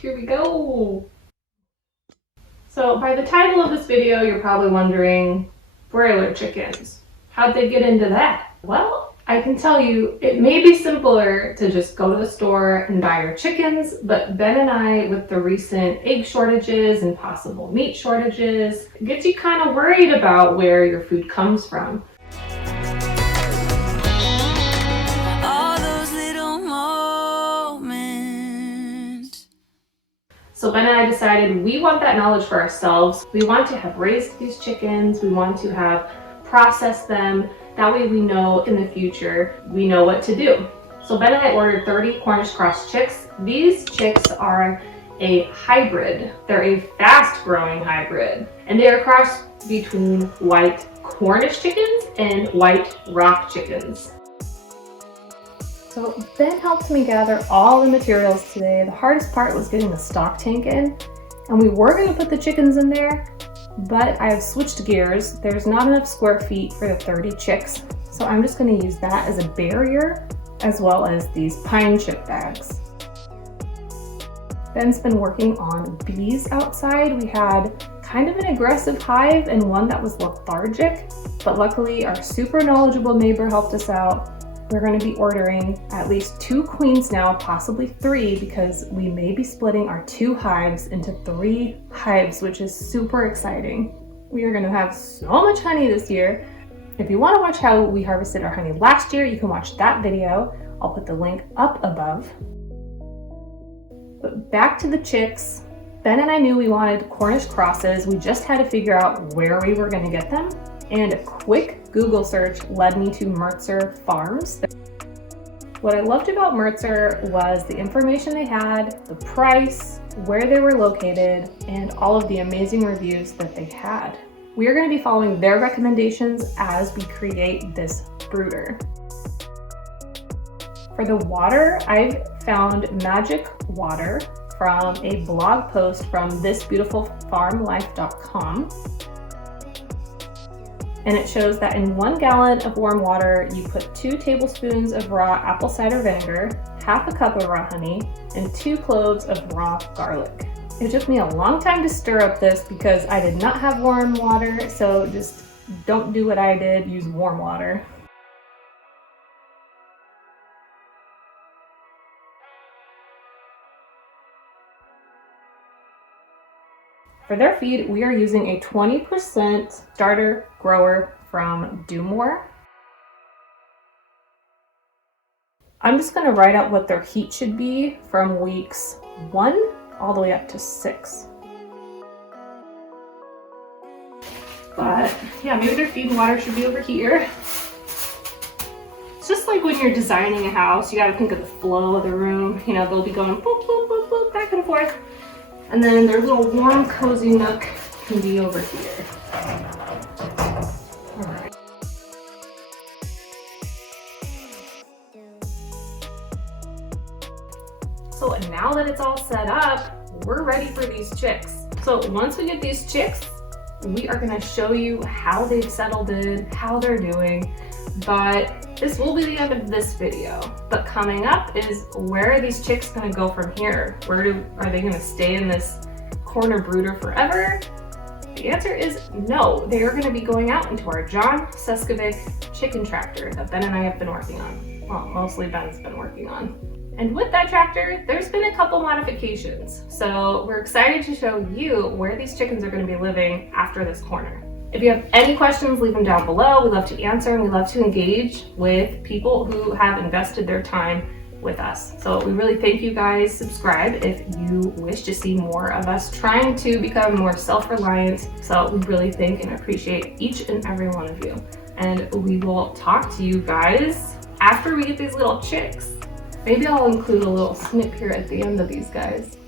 Here we go. So by the title of this video, you're probably wondering, broiler chickens, how'd they get into that? Well, I can tell you, it may be simpler to just go to the store and buy your chickens, but Ben and I, with the recent egg shortages and possible meat shortages, it gets you kind of worried about where your food comes from. So Ben and I decided we want that knowledge for ourselves. We want to have raised these chickens. We want to have processed them. That way we know in the future, we know what to do. So Ben and I ordered 30 Cornish Cross chicks. These chicks are a hybrid. They're a fast growing hybrid. And they are a cross between white Cornish chickens and white rock chickens. So Ben helped me gather all the materials today. The hardest part was getting the stock tank in, and we were going to put the chickens in there, but I have switched gears. There's not enough square feet for the 30 chicks, so I'm just going to use that as a barrier, as well as these pine chip bags. Ben's been working on bees outside. We had kind of an aggressive hive and one that was lethargic, but luckily our super knowledgeable neighbor helped us out. We're going to be ordering at least 2 queens now, possibly 3, because we may be splitting our 2 hives into 3 hives, which is super exciting. We are going to have so much honey this year. If you want to watch how we harvested our honey last year, you can watch that video. I'll put the link up above. But back to the chicks. Ben and I knew we wanted Cornish crosses. We just had to figure out where we were going to get them. And a quick Google search led me to Mertzer Farms. What I loved about Mertzer was the information they had, the price, where they were located, and all of the amazing reviews that they had. We are going to be following their recommendations as we create this brooder. For the water, I've found magic water from a blog post from thisbeautifulfarmlife.com. And it shows that in 1 gallon of warm water, you put 2 tablespoons of raw apple cider vinegar, half a cup of raw honey, and 2 cloves of raw garlic. It took me a long time to stir up this because I did not have warm water, so just don't do what I did, use warm water. For their feed, we are using a 20% starter grower from Doomore. I'm just going to write out what their heat should be from weeks 1 all the way up to 6. But yeah, maybe their feed and water should be over here. It's just like when you're designing a house, you got to think of the flow of the room. You know, they'll be going boop, boop, boop, boop, back and forth. And then their little warm, cozy nook can be over here. All right. So now that it's all set up, we're ready for these chicks. So once we get these chicks, we are gonna show you how they've settled in, how they're doing, but this will be the end of this video. But coming up is, where are these chicks gonna go from here? Are they gonna stay in this corner brooder forever? The answer is no. They are gonna be going out into our John Suskovic chicken tractor that Ben and I have been working on. Well, mostly Ben's been working on. And with that tractor, there's been a couple modifications. So we're excited to show you where these chickens are gonna be living after this corner. If you have any questions, leave them down below. We love to answer and we love to engage with people who have invested their time with us. So we really thank you guys. Subscribe if you wish to see more of us trying to become more self-reliant. So we really thank and appreciate each and every one of you. And we will talk to you guys after we get these little chicks. Maybe I'll include a little snip here at the end of these guys.